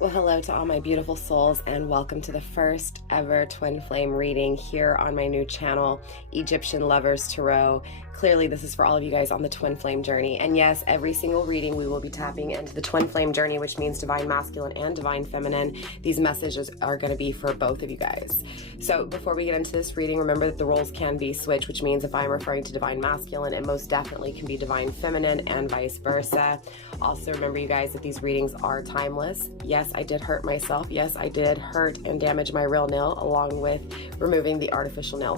Well, hello to all my beautiful souls, and welcome to the first ever twin flame reading here on my new channel, Egyptian Lovers Tarot. Clearly, this is for all of you guys on the twin flame journey. And yes, every single reading we will be tapping into the twin flame journey, which means divine masculine and divine feminine. These messages are going to be for both of you guys. So before we get into this reading, remember that the roles can be switched, which means if I'm referring to divine masculine, it most definitely can be divine feminine and vice versa. Also, remember, you guys, that these readings are timeless. Yes, I did hurt myself. Yes, I did hurt and damage my real nail along with removing the artificial nail.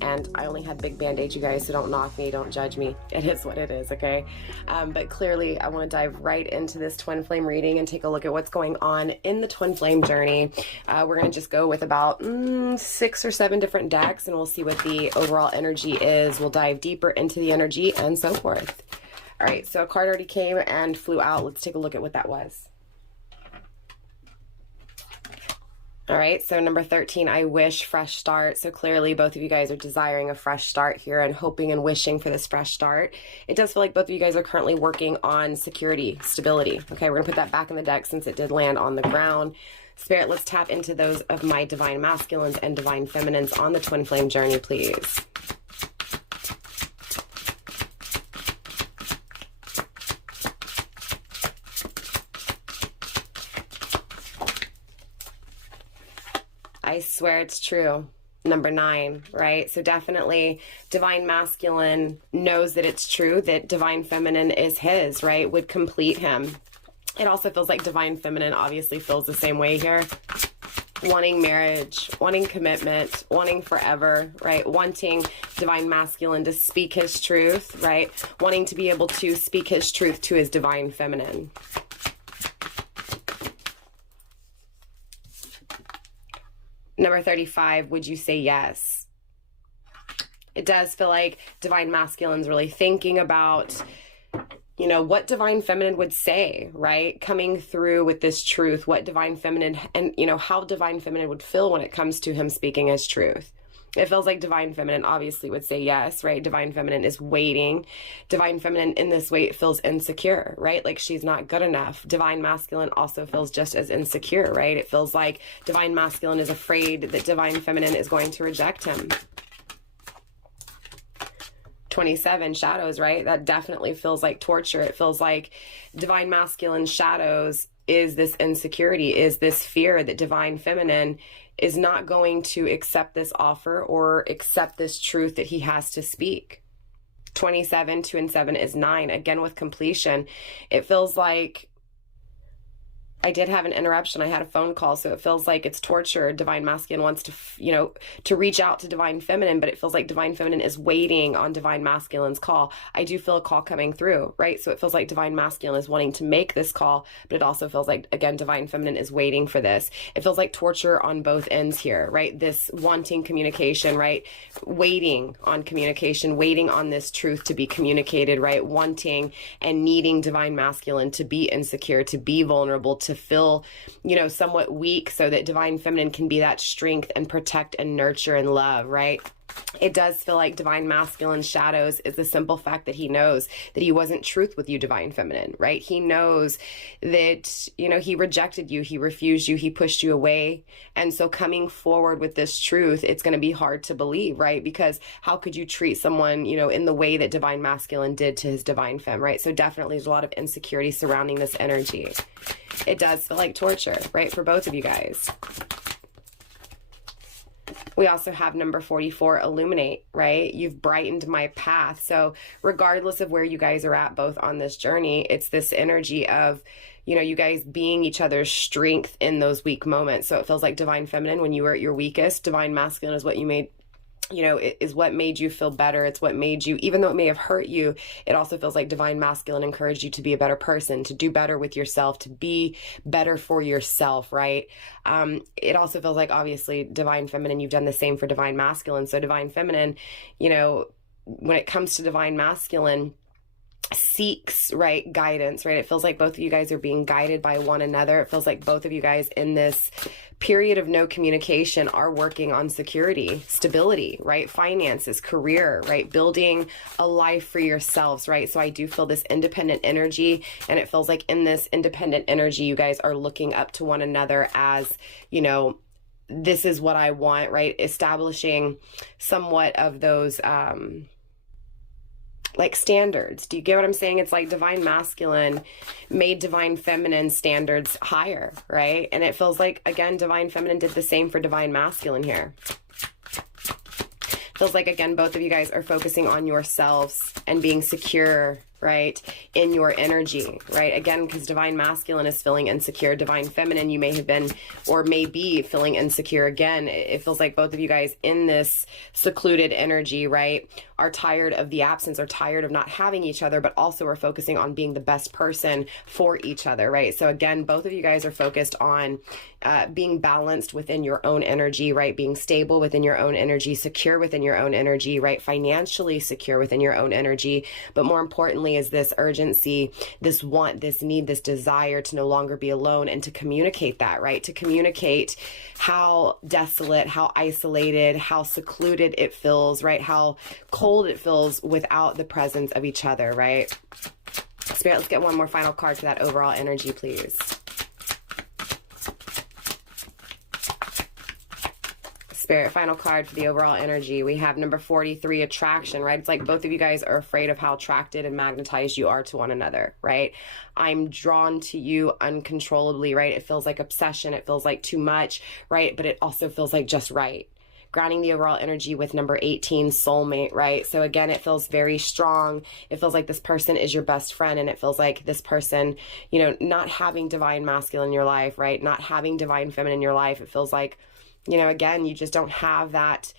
And I only had big band-aids, you guys, so don't knock me, don't judge me. It is what it is, okay? But clearly, I want to dive right into this twin flame reading and take a look at what's going on in the twin flame journey. We're going to just go with about 6 or 7 different decks, and we'll see what the overall energy is. We'll dive deeper into the energy and so forth. All right, so a card already came and flew out. Let's take a look at what that was. All right, so number 13, I wish fresh start. So clearly both of you guys are desiring a fresh start here and hoping and wishing for this fresh start. It does feel like both of you guys are currently working on security, stability. Okay, we're gonna put that back in the deck since it did land on the ground. Spirit, let's tap into those of my divine masculines and divine feminines on the twin flame journey, please. I swear it's true. Number 9, right? So definitely divine masculine knows that it's true, that divine feminine is his, right? Would complete him. It also feels like divine feminine obviously feels the same way here. Wanting marriage, wanting commitment, wanting forever, right? Wanting divine masculine to speak his truth, right? Wanting to be able to speak his truth to his divine feminine. Number 35, would you say yes? It does feel like divine masculine's really thinking about, you know, what divine feminine would say, right? Coming through with this truth, what divine feminine, and, you know, how divine feminine would feel when it comes to him speaking his truth. It feels like divine feminine obviously would say yes, right? Divine feminine is waiting. Divine feminine in this way feels insecure, right? Like she's not good enough. Divine masculine also feels just as insecure, right? It feels like divine masculine is afraid that divine feminine is going to reject him. 27, shadows, right? That definitely feels like torture. It feels like divine masculine shadows is this insecurity, is this fear that divine feminine is not going to accept this offer or accept this truth that he has to speak. 27, 2 and 7 is 9. Again, with completion, it feels like I did have an interruption. I had a phone call, so it feels like it's torture. Divine masculine wants to, you know, to reach out to divine feminine, but it feels like divine feminine is waiting on divine masculine's call. I do feel a call coming through, right? So it feels like divine masculine is wanting to make this call, but it also feels like, again, divine feminine is waiting for this. It feels like torture on both ends here, right? This wanting communication, right? Waiting on communication, waiting on this truth to be communicated, right? Wanting and needing divine masculine to be insecure, to be vulnerable, to feel, you know, somewhat weak so that divine feminine can be that strength and protect and nurture and love, right? It does feel like divine masculine shadows is the simple fact that he knows that he wasn't truth with you, divine feminine, right? He knows that, you know, he rejected you, he refused you, he pushed you away. And so coming forward with this truth, it's going to be hard to believe, right? Because how could you treat someone, you know, in the way that divine masculine did to his divine femme, right? So definitely there's a lot of insecurity surrounding this energy. It does feel like torture, right? For both of you guys. We also have number 44, illuminate, right? You've brightened my path. So regardless of where you guys are at both on this journey, it's this energy of, you know, you guys being each other's strength in those weak moments. So it feels like divine feminine, when you were at your weakest, divine masculine is what you made, you know, it is what made you feel better. It's what made you, even though it may have hurt you, it also feels like divine masculine encouraged you to be a better person, to do better with yourself, to be better for yourself, right? It also feels like, obviously, divine feminine, you've done the same for divine masculine. So divine feminine, you know, when it comes to divine masculine, seeks, right, guidance, right? It feels like both of you guys are being guided by one another. It feels like both of you guys in this period of no communication are working on security, stability, right? Finances, career, right? Building a life for yourselves, right? So I do feel this independent energy, and it feels like in this independent energy, you guys are looking up to one another as, you know, this is what I want, right? Establishing somewhat of those, like standards. Do you get what I'm saying? It's like divine masculine made divine feminine standards higher, right? And it feels like, again, divine feminine did the same for divine masculine here. Feels like, again, both of you guys are focusing on yourselves and being secure, right, in your energy, right? Again, because divine masculine is feeling insecure. Divine feminine, you may have been or may be feeling insecure. Again, it feels like both of you guys in this secluded energy, right, are tired of the absence, are tired of not having each other, but also are focusing on being the best person for each other, right? So again, both of you guys are focused on being balanced within your own energy, right? Being stable within your own energy, secure within your own energy, right? Financially secure within your own energy. But more importantly is this urgency, this want, this need, this desire to no longer be alone, and to communicate that, right? To communicate how desolate, how isolated, how secluded it feels, right? How cold it feels without the presence of each other, right? Spirit, let's get one more final card for that overall energy, please. Spirit, final card for the overall energy. We have number 43, attraction, right? It's like both of you guys are afraid of how attracted and magnetized you are to one another, right? I'm drawn to you uncontrollably, right? It feels like obsession. It feels like too much, right? But it also feels like just right. Grounding the overall energy with number 18, soulmate, right? So again, it feels very strong. It feels like this person is your best friend, and it feels like this person, you know, not having divine masculine in your life, right? Not having divine feminine in your life. It feels like, you know, again, you just don't have that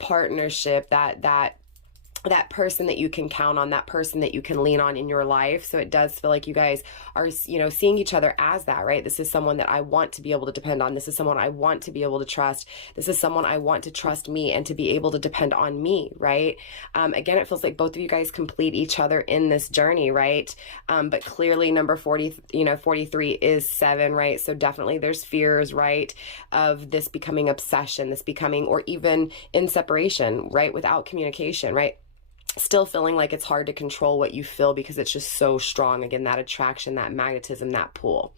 partnership, that person that you can count on, that person that you can lean on in your life. So it does feel like you guys are, you know, seeing each other as that, right? This is someone that I want to be able to depend on. This is someone I want to be able to trust. This is someone I want to trust me and to be able to depend on me, right? Again, it feels like both of you guys complete each other in this journey, right? But clearly number 40, you know, 43 is 7, right? So definitely there's fears, right, of this becoming obsession, this becoming, or even in separation, right? Without communication, right? Still feeling like it's hard to control what you feel because it's just so strong. Again, that attraction, that magnetism, that pull.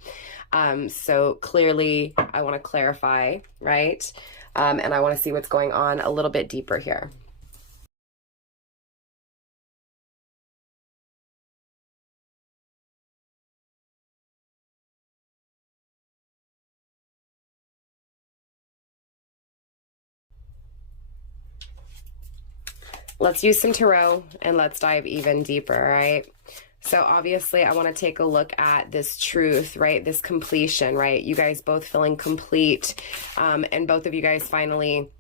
So clearly I want to clarify, right? And I want to see what's going on a little bit deeper here. Let's use some tarot and let's dive even deeper, right? So obviously I want to take a look at this truth, right? This completion, right? You guys both feeling complete, and both of you guys finally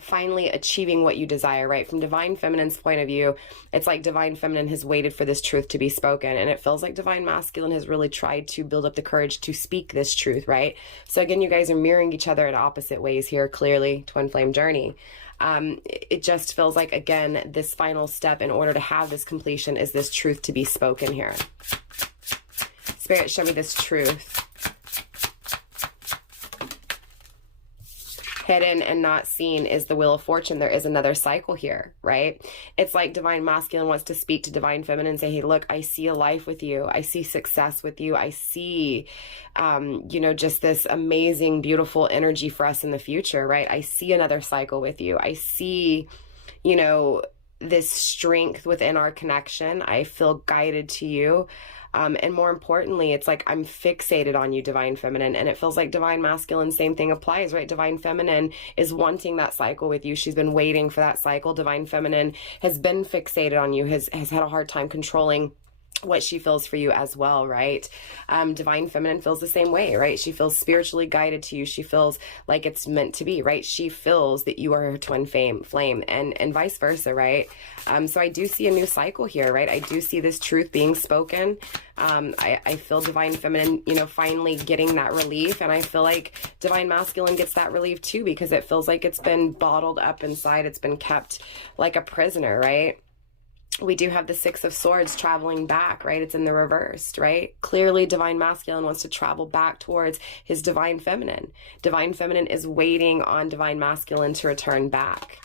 finally achieving what you desire, right? From divine feminine's point of view, it's like divine feminine has waited for this truth to be spoken, and it feels like divine masculine has really tried to build up the courage to speak this truth, right? So again, you guys are mirroring each other in opposite ways here, clearly, twin flame journey. It just feels like, again, this final step in order to have this completion is this truth to be spoken here. Spirit, show me this truth. Hidden and not seen is the Wheel of Fortune. There is another cycle here, right? It's like divine masculine wants to speak to divine feminine and say, hey, look, I see a life with you. I see success with you. I see, you know, just this amazing, beautiful energy for us in the future, right? I see another cycle with you. I see, you know, this strength within our connection. I feel guided to you. And more importantly, it's like I'm fixated on you, divine feminine. And it feels like divine masculine, same thing applies, right? Divine feminine is wanting that cycle with you. She's been waiting for that cycle. Divine feminine has been fixated on you, has had a hard time controlling what she feels for you as well, right? Divine feminine feels the same way, right? She feels spiritually guided to you. She feels like it's meant to be, right? She feels that you are her twin flame, and vice versa, right? So I do see a new cycle here, right? I do see this truth being spoken. I feel divine feminine, you know, finally getting that relief, and I feel like divine masculine gets that relief too, because it feels like it's been bottled up inside. It's been kept like a prisoner, right? we do have the Six of Swords traveling back, right? It's in the reversed, right? Clearly, Divine Masculine wants to travel back towards his Divine Feminine. Divine Feminine is waiting on Divine Masculine to return back.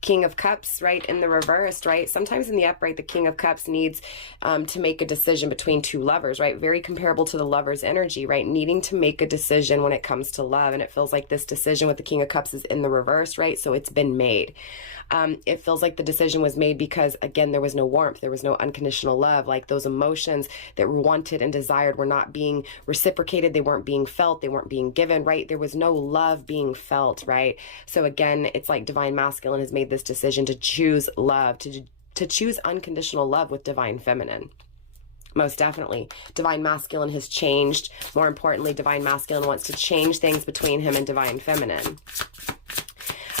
King of Cups, right, in the reversed, right? Sometimes in the upright, the King of Cups needs to make a decision between two lovers, right? Very comparable to the Lover's energy, right? Needing to make a decision when it comes to love. And it feels like this decision with the King of Cups is in the reverse, right? So it's been made. It feels like the decision was made because, again, there was no warmth. There was no unconditional love. Like those emotions that were wanted and desired were not being reciprocated. They weren't being felt. They weren't being given, right? There was no love being felt, right? So again, it's like Divine Masculine has made this decision to choose love, to choose unconditional love with Divine Feminine. Most definitely. Divine Masculine has changed. More importantly, Divine Masculine wants to change things between him and Divine Feminine.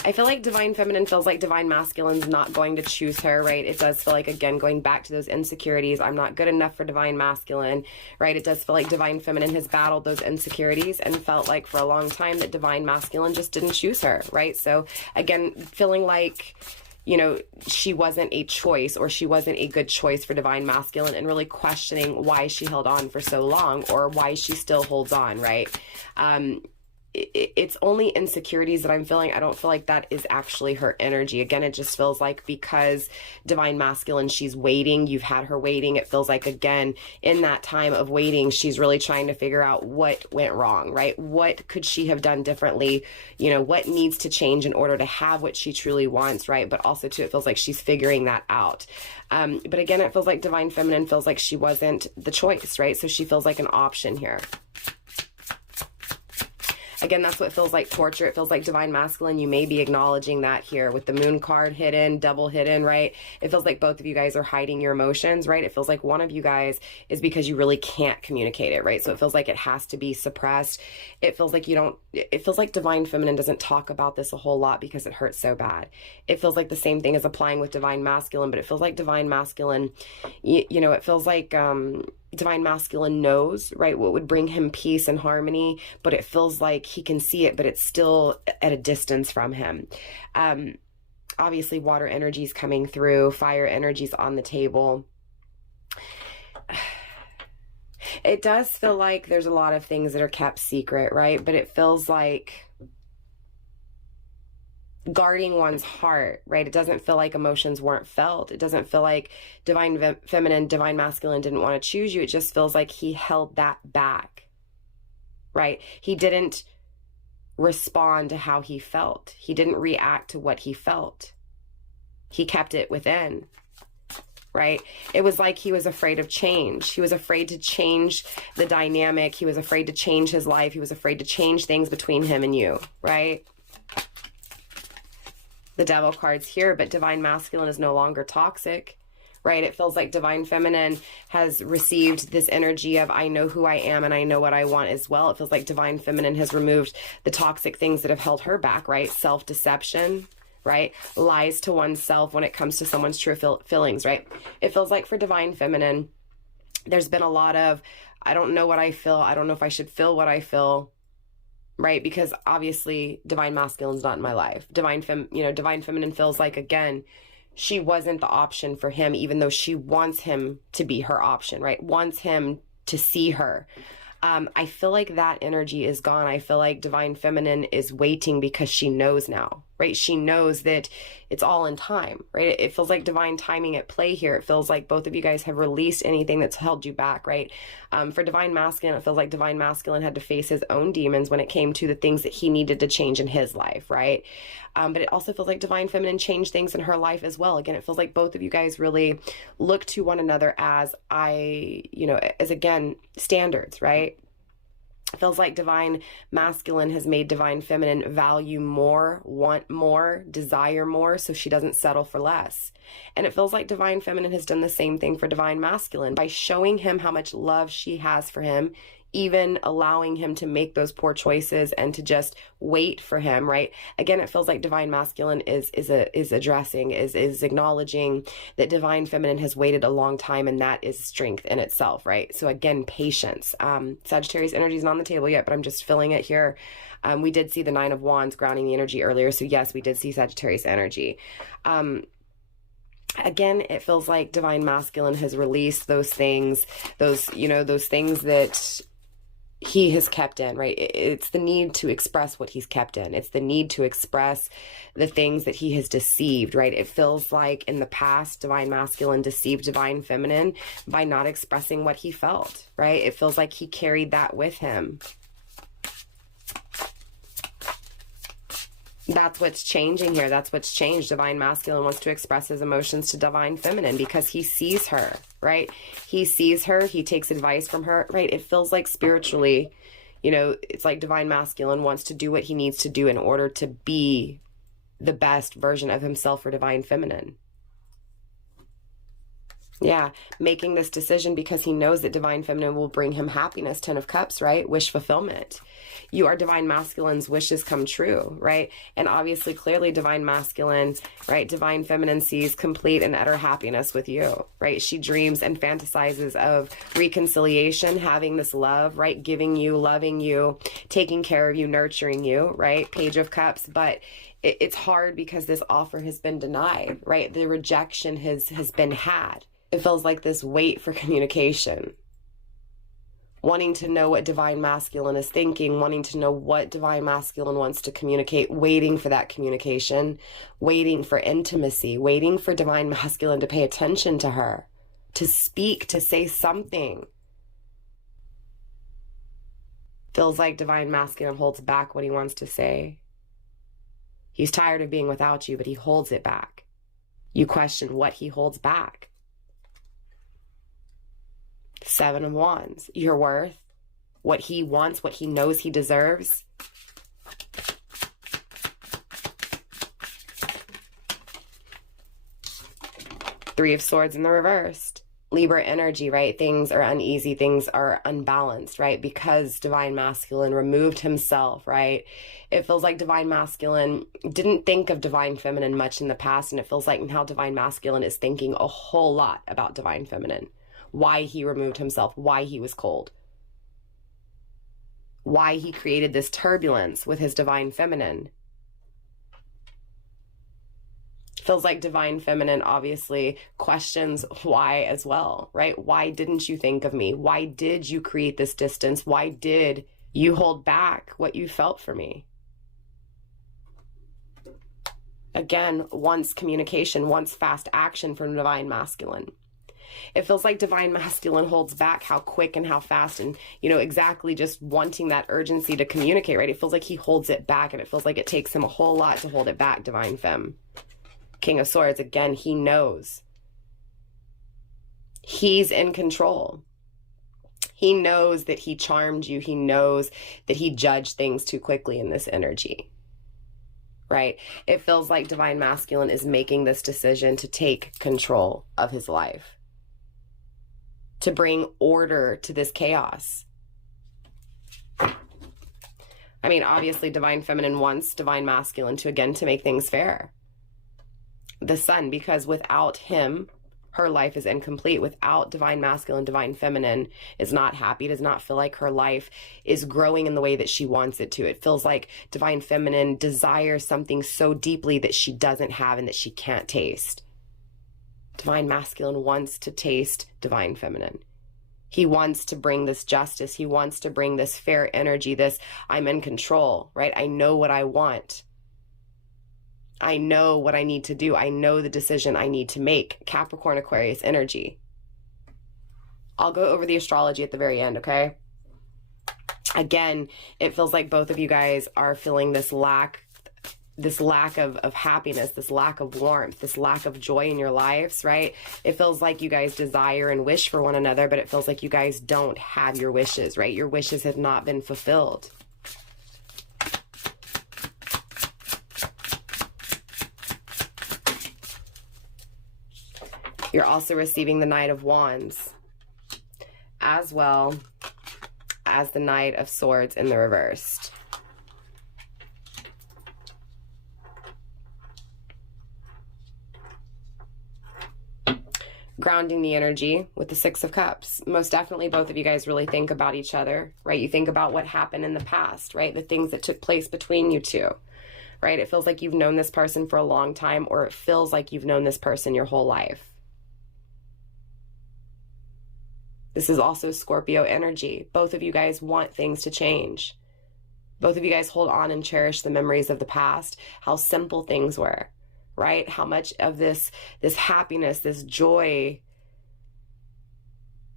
I feel like Divine Feminine feels like Divine Masculine's not going to choose her, right? It does feel like, again, going back to those insecurities. I'm not good enough for Divine Masculine, right? It does feel like Divine Feminine has battled those insecurities and felt like for a long time that Divine Masculine just didn't choose her, right? So, again, feeling like, you know, she wasn't a choice or she wasn't a good choice for Divine Masculine and really questioning why she held on for so long or why she still holds on, right? It's only insecurities that I'm feeling. I don't feel like that is actually her energy. Again, it just feels like because Divine Masculine, she's waiting. You've had her waiting. It feels like, again, in that time of waiting, she's really trying to figure out what went wrong, right? What could she have done differently? You know, what needs to change in order to have what she truly wants, right? But also, too, it feels like she's figuring that out. But again, it feels like Divine Feminine feels like she wasn't the choice, right? So she feels like an option here. Again, that's what feels like torture. It feels like Divine Masculine. You may be acknowledging that here with the Moon card hidden, double hidden, right? It feels like both of you guys are hiding your emotions, right? It feels like one of you guys is because you really can't communicate it, right? So it feels like it has to be suppressed. It feels like it feels like Divine Feminine doesn't talk about this a whole lot because it hurts so bad. It feels like the same thing as applying with Divine Masculine, but it feels like Divine Masculine, you know, it feels like, Divine Masculine knows, right, what would bring him peace and harmony, but it feels like he can see it, but it's still at a distance from him. Obviously, water energy is coming through, fire energy is on the table. It does feel like there's a lot of things that are kept secret, right? But it feels like guarding one's heart, right? It doesn't feel like emotions weren't felt. It doesn't feel like Divine Feminine, Divine Masculine didn't want to choose you. It just feels like he held that back, right? He didn't respond to how he felt. He didn't react to what he felt. He kept it within, right? It was like he was afraid of change. He was afraid to change the dynamic. He was afraid to change his life. He was afraid to change things between him and you, right? The Devil card's here, but Divine Masculine is no longer toxic, right? It feels like Divine Feminine has received this energy of, I know who I am and I know what I want as well. It feels like Divine Feminine has removed the toxic things that have held her back, right? Self-deception, right? Lies to oneself when it comes to someone's true feelings, right? It feels like for Divine Feminine, there's been a lot of, I don't know what I feel. I don't know if I should feel what I feel. Right? Because obviously Divine Masculine's not in my life. Divine Feminine feels like, again, she wasn't the option for him, even though she wants him to be her option, right? Wants him to see her. I feel like that energy is gone. I feel like Divine Feminine is waiting because she knows now, right? She knows that it's all in time, right? It feels like divine timing at play here. It feels like both of you guys have released anything that's held you back, right? For Divine Masculine, it feels like Divine Masculine had to face his own demons when it came to the things that he needed to change in his life, right? But it also feels like Divine Feminine changed things in her life as well. Again, it feels like both of you guys really look to one another as again, standards, right? It feels like Divine Masculine has made Divine Feminine value more, want more, desire more, so she doesn't settle for less. And it feels like Divine Feminine has done the same thing for Divine Masculine by showing him how much love she has for him, even allowing him to make those poor choices and to just wait for him, right? Again, it feels like Divine Masculine is acknowledging that Divine Feminine has waited a long time, and that is strength in itself, right? So again, patience. Sagittarius energy is not on the table yet, but I'm just feeling it here. We did see the Nine of Wands grounding the energy earlier, so yes, we did see Sagittarius energy. Again, it feels like divine masculine has released those things, those things that he has kept in, right? It's the need to express what he's kept in. It's the need to express the things that he has deceived, right? It feels like in the past, divine masculine deceived divine feminine by not expressing what he felt, right? It feels like he carried that with him. That's what's changing here. That's what's changed. Divine masculine wants to express his emotions to divine feminine because he sees her, right? He sees her. He takes advice from her, right? It feels like spiritually, it's like divine masculine wants to do what he needs to do in order to be the best version of himself for divine feminine. Yeah, making this decision because he knows that divine feminine will bring him happiness. 10 of Cups, right? Wish fulfillment. You are divine masculine's wishes come true, right? And obviously, clearly, divine masculine, right? Divine feminine sees complete and utter happiness with you, right? She dreams and fantasizes of reconciliation, having this love, right? Giving you, loving you, taking care of you, nurturing you, right? Page of Cups, but it's hard because this offer has been denied, right? The rejection has been had. It feels like this wait for communication. Wanting to know what divine masculine is thinking, wanting to know what divine masculine wants to communicate, waiting for that communication, waiting for intimacy, waiting for divine masculine to pay attention to her, to speak, to say something. Feels like divine masculine holds back what he wants to say. He's tired of being without you, but he holds it back. You question what he holds back. 7 of Wands, your worth, what he wants, what he knows he deserves. Three of Swords in the reversed. Libra energy, right? Things are uneasy, things are unbalanced, right? Because divine masculine removed himself, right? It feels like divine masculine didn't think of divine feminine much in the past, and it feels like now divine masculine is thinking a whole lot about divine feminine. Why he removed himself, why he was cold, why he created this turbulence with his divine feminine. Feels like divine feminine obviously questions why as well, right? Why didn't you think of me? Why did you create this distance? Why did you hold back what you felt for me? Again, wants communication, wants fast action from divine masculine. It feels like divine masculine holds back how quick and how fast and, exactly just wanting that urgency to communicate, right? It feels like he holds it back, and it feels like it takes him a whole lot to hold it back, divine femme. King of Swords, again, he knows. He's in control. He knows that he charmed you. He knows that he judged things too quickly in this energy, right? It feels like divine masculine is making this decision to take control of his life, to bring order to this chaos. I mean, obviously, divine feminine wants divine masculine to make things fair. The Sun, because without him, her life is incomplete. Without divine masculine, divine feminine is not happy, does not feel like her life is growing in the way that she wants it to. It feels like divine feminine desires something so deeply that she doesn't have and that she can't taste. Divine masculine wants to taste divine feminine. He wants to bring this justice. He wants to bring this fair energy, this I'm in control, right? I know what I want. I know what I need to do. I know the decision I need to make. Capricorn, Aquarius energy. I'll go over the astrology at the very end, okay? Again, it feels like both of you guys are feeling this lack of happiness, this lack of warmth, this lack of joy in your lives, right? It feels like you guys desire and wish for one another, but it feels like you guys don't have your wishes, right? Your wishes have not been fulfilled. You're also receiving the Knight of Wands, as well as the Knight of Swords in the reversed. Grounding the energy with the Six of Cups. Most definitely both of you guys really think about each other, right? You think about what happened in the past, right? The things that took place between you two, right? It feels like you've known this person for a long time, or it feels like you've known this person your whole life. This is also Scorpio energy. Both of you guys want things to change. Both of you guys hold on and cherish the memories of the past, how simple things were, right? How much of this happiness, this joy,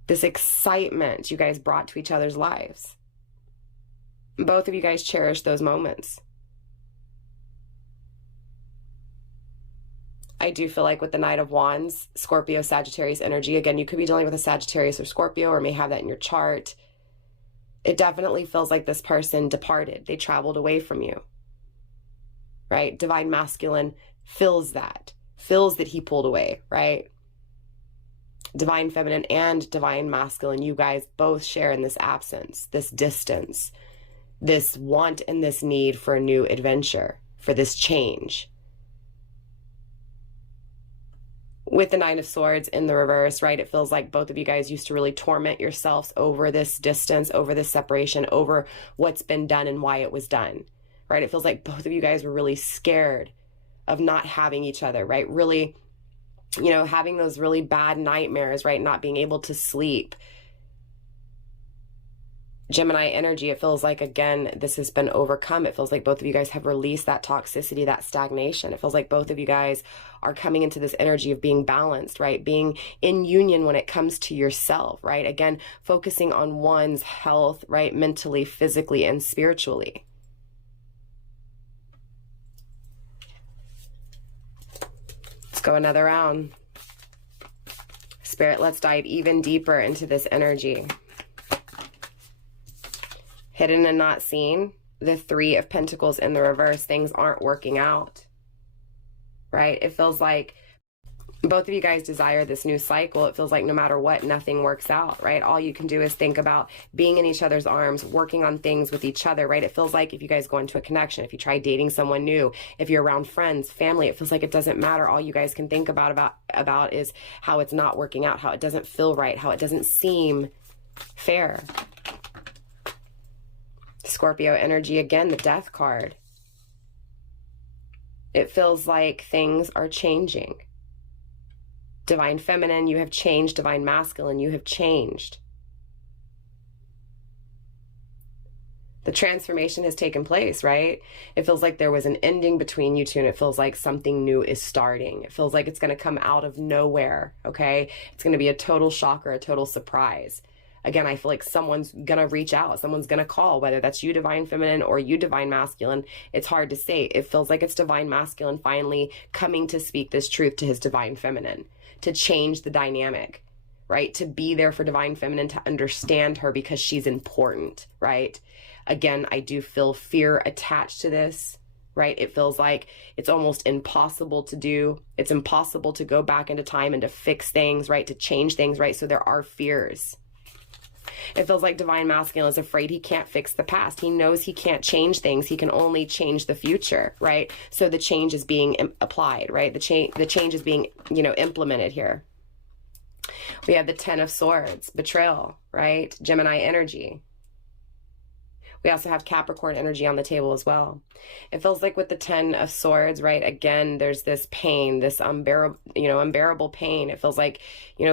this excitement you guys brought to each other's lives. Both of you guys cherish those moments. I do feel like with the Knight of Wands, Scorpio, Sagittarius energy, again, you could be dealing with a Sagittarius or Scorpio, or may have that in your chart. It definitely feels like this person departed. They traveled away from you, right? Divine Masculine feels that he pulled away, right? Divine Feminine and Divine Masculine, you guys both share in this absence, this distance, this want and this need for a new adventure, for this change. With the Nine of Swords in the reverse, right, it feels like both of you guys used to really torment yourselves over this distance, over this separation, over what's been done and why it was done, right? It feels like both of you guys were really scared of not having each other, right? Really, you know, having those really bad nightmares, right? Not being able to sleep. Gemini energy, it feels like, again, this has been overcome. It feels like both of you guys have released that toxicity, that stagnation. It feels like both of you guys are coming into this energy of being balanced, right? Being in union when it comes to yourself, right? Again, focusing on one's health, right? Mentally, physically, and spiritually. Let's go another round. Spirit, let's dive even deeper into this energy. Hidden and not seen, the Three of Pentacles in the reverse, things aren't working out, right? It feels like both of you guys desire this new cycle. It feels like no matter what, nothing works out, right? All you can do is think about being in each other's arms, working on things with each other, right? It feels like if you guys go into a connection, if you try dating someone new, if you're around friends, family, it feels like it doesn't matter. All you guys can think about is how it's not working out, how it doesn't feel right, how it doesn't seem fair. Scorpio energy, again, the Death card. It feels like things are changing. Divine Feminine, you have changed. Divine Masculine, you have changed. The transformation has taken place, right? It feels like there was an ending between you two, and it feels like something new is starting. It feels like it's going to come out of nowhere, okay? It's going to be a total shocker, a total surprise. Again, I feel like someone's going to reach out. Someone's going to call, whether that's you, Divine Feminine, or you, Divine Masculine. It's hard to say. It feels like it's Divine Masculine finally coming to speak this truth to his Divine Feminine, to change the dynamic, right? To be there for Divine Feminine, to understand her because she's important, right? Again, I do feel fear attached to this, right? It feels like it's almost impossible to do. It's impossible to go back into time and to fix things, right? To change things, right? So there are fears. It feels like Divine Masculine is afraid he can't fix the past. He knows he can't change things. He can only change the future, right? So the change is being applied, right? The change is being, implemented here. We have the Ten of Swords, betrayal, right? Gemini energy. We also have Capricorn energy on the table as well. It feels like with the Ten of Swords, right, again, there's this pain, this unbearable pain. It feels like,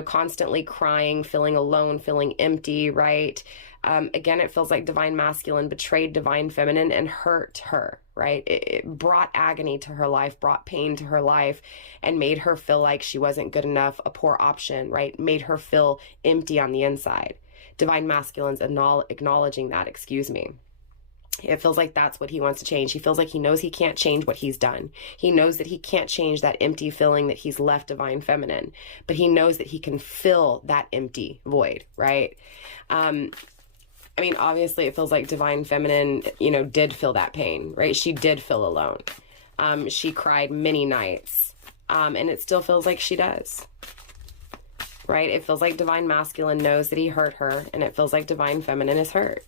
constantly crying, feeling alone, feeling empty, right? Again, it feels like Divine Masculine betrayed Divine Feminine and hurt her, right? It brought agony to her life, brought pain to her life, and made her feel like she wasn't good enough, a poor option, right? Made her feel empty on the inside. Divine Masculine's acknowledging that, It feels like that's what he wants to change. He feels like he knows he can't change what he's done. He knows that he can't change that empty feeling that he's left Divine Feminine, but he knows that he can fill that empty void, right? Obviously it feels like Divine Feminine, did feel that pain, right? She did feel alone. She cried many nights, and it still feels like she does. Right? It feels like Divine Masculine knows that he hurt her, and it feels like Divine Feminine is hurt.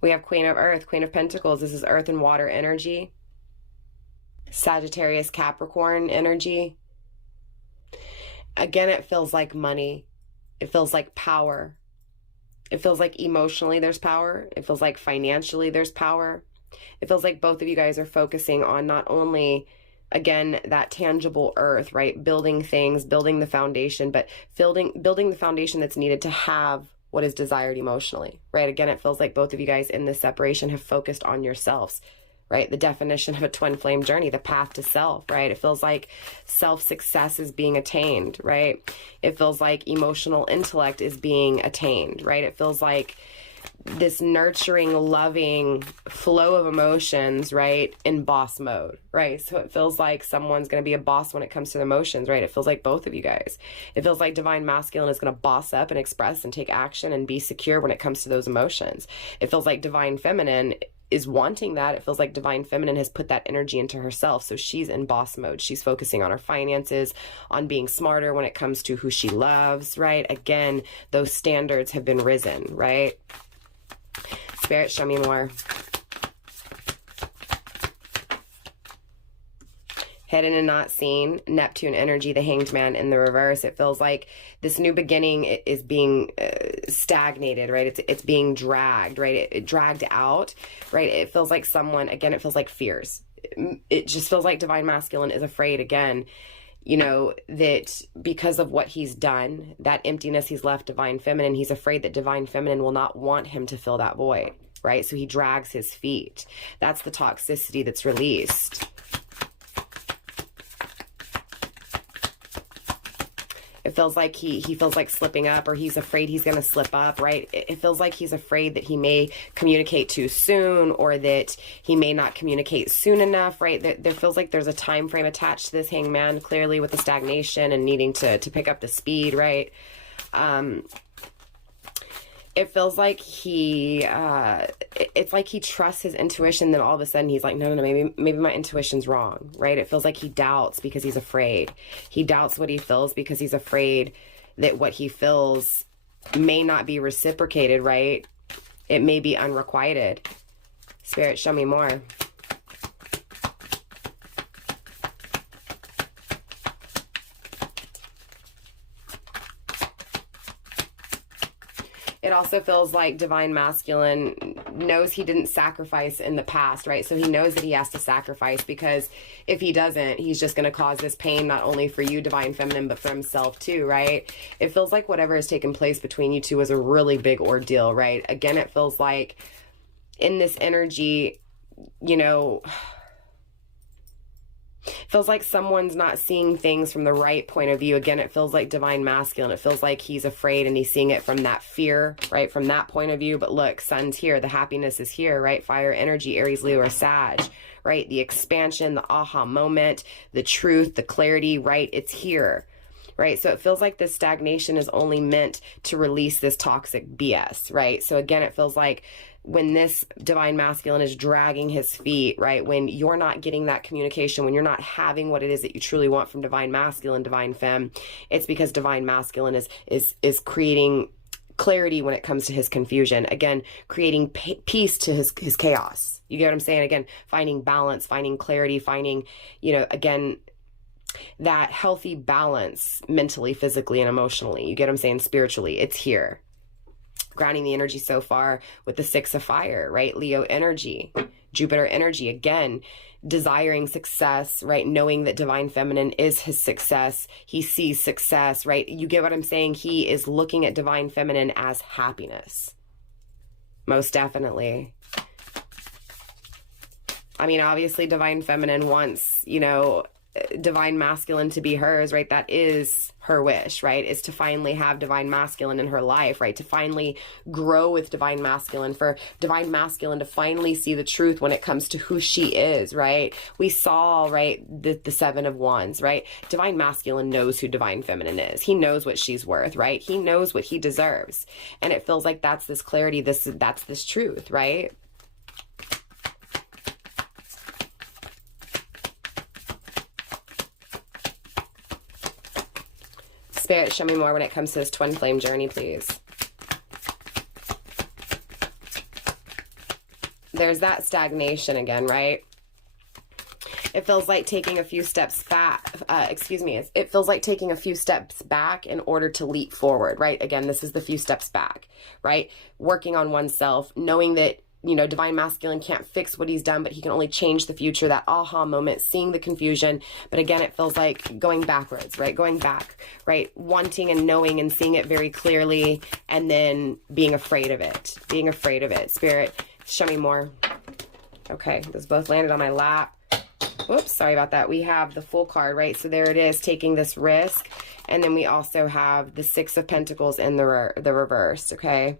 We have Queen of Earth, Queen of Pentacles. This is Earth and Water energy. Sagittarius, Capricorn energy. Again, it feels like money. It feels like power. It feels like emotionally there's power. It feels like financially there's power. It feels like both of you guys are focusing on not only, again, that tangible earth, right? Building things, building the foundation, but building the foundation that's needed to have what is desired emotionally, right? Again, it feels like both of you guys in this separation have focused on yourselves, right? The definition of a twin flame journey, the path to self, right? It feels like self-success is being attained, right? It feels like emotional intellect is being attained, right? It feels like this nurturing, loving flow of emotions, right, in boss mode, right? So it feels like someone's going to be a boss when it comes to the emotions, right? It feels like both of you guys. It feels like divine masculine is going to boss up and express and take action and be secure when it comes to those emotions. It feels like divine feminine is wanting that. It feels like divine feminine has put that energy into herself. So she's in boss mode. She's focusing on her finances, on being smarter when it comes to who she loves, right? Again, those standards have been risen, right? Spirit, show me more. Hidden and not seen. Neptune energy, the Hanged Man in the reverse. It feels like this new beginning is being stagnated, right? It's being dragged, right? It dragged out, right? It feels like someone, again, it feels like fears. It just feels like divine masculine is afraid, again, you know, that because of what he's done, that emptiness he's left divine feminine, he's afraid that divine feminine will not want him to fill that void, right? So he drags his feet. That's the toxicity that's released. It feels like he feels like slipping up, or he's afraid he's going to slip up, right? It feels like he's afraid that he may communicate too soon, or that he may not communicate soon enough, right? There feels like there's a time frame attached to this hangman, clearly with the stagnation and needing to pick up the speed, right? It feels like it's like he trusts his intuition, then all of a sudden he's like, no, maybe my intuition's wrong, right? It feels like he doubts because he's afraid. He doubts what he feels because he's afraid that what he feels may not be reciprocated, right? It may be unrequited. Spirit, show me more. It also feels like divine masculine knows he didn't sacrifice in the past, right? So he knows that he has to sacrifice, because if he doesn't, he's just going to cause this pain not only for you, divine feminine, but for himself too, right? It feels like whatever has taken place between you two was a really big ordeal, right? Again, it feels like in this energy, you know, feels like someone's not seeing things from the right point of view. Again, it feels like divine masculine. It feels like he's afraid and he's seeing it from that fear, right? From that point of view. But look, sun's here. The happiness is here, right? Fire energy, Aries, Leo, or Sag, right? The expansion, the aha moment, the truth, the clarity, right? It's here, right? So it feels like this stagnation is only meant to release this toxic BS, right? So again, it feels like when this divine masculine is dragging his feet, right? When you're not getting that communication, when you're not having what it is that you truly want from divine masculine, divine femme, it's because divine masculine is creating clarity when it comes to his confusion. Again, creating peace to his chaos. You get what I'm saying? Again, finding balance, finding clarity, finding, you know, again, that healthy balance mentally, physically, and emotionally. You get what I'm saying? Spiritually, it's here. Grounding the energy so far with the Six of Fire, right? Leo energy, Jupiter energy, again, desiring success, right? Knowing that divine feminine is his success. He sees success, right? You get what I'm saying? He is looking at divine feminine as happiness. Most definitely. I mean, obviously divine feminine wants, you know, divine masculine to be hers, right? That is her wish, right? Is to finally have divine masculine in her life, right? To finally grow with divine masculine, for divine masculine to finally see the truth when it comes to who she is, right? We saw, right, the Seven of Wands, right? Divine masculine knows who divine feminine is. He knows what she's worth, right? He knows what he deserves. And it feels like that's this clarity, that's this truth, right? Spirit, show me more when it comes to this twin flame journey, please. There's that stagnation again, right? It feels like taking a few steps back, it feels like taking a few steps back in order to leap forward, right? Again, this is the few steps back, right? Working on oneself, knowing that, you know, divine masculine can't fix what he's done, but he can only change the future, that aha moment, seeing the confusion. But again, it feels like going backwards, right? Going back, right? Wanting and knowing and seeing it very clearly, and then being afraid of it, Spirit, show me more. Okay, those both landed on my lap. Whoops, sorry about that. We have the Fool card, right? So there it is, taking this risk. And then we also have the Six of Pentacles in the reverse, okay?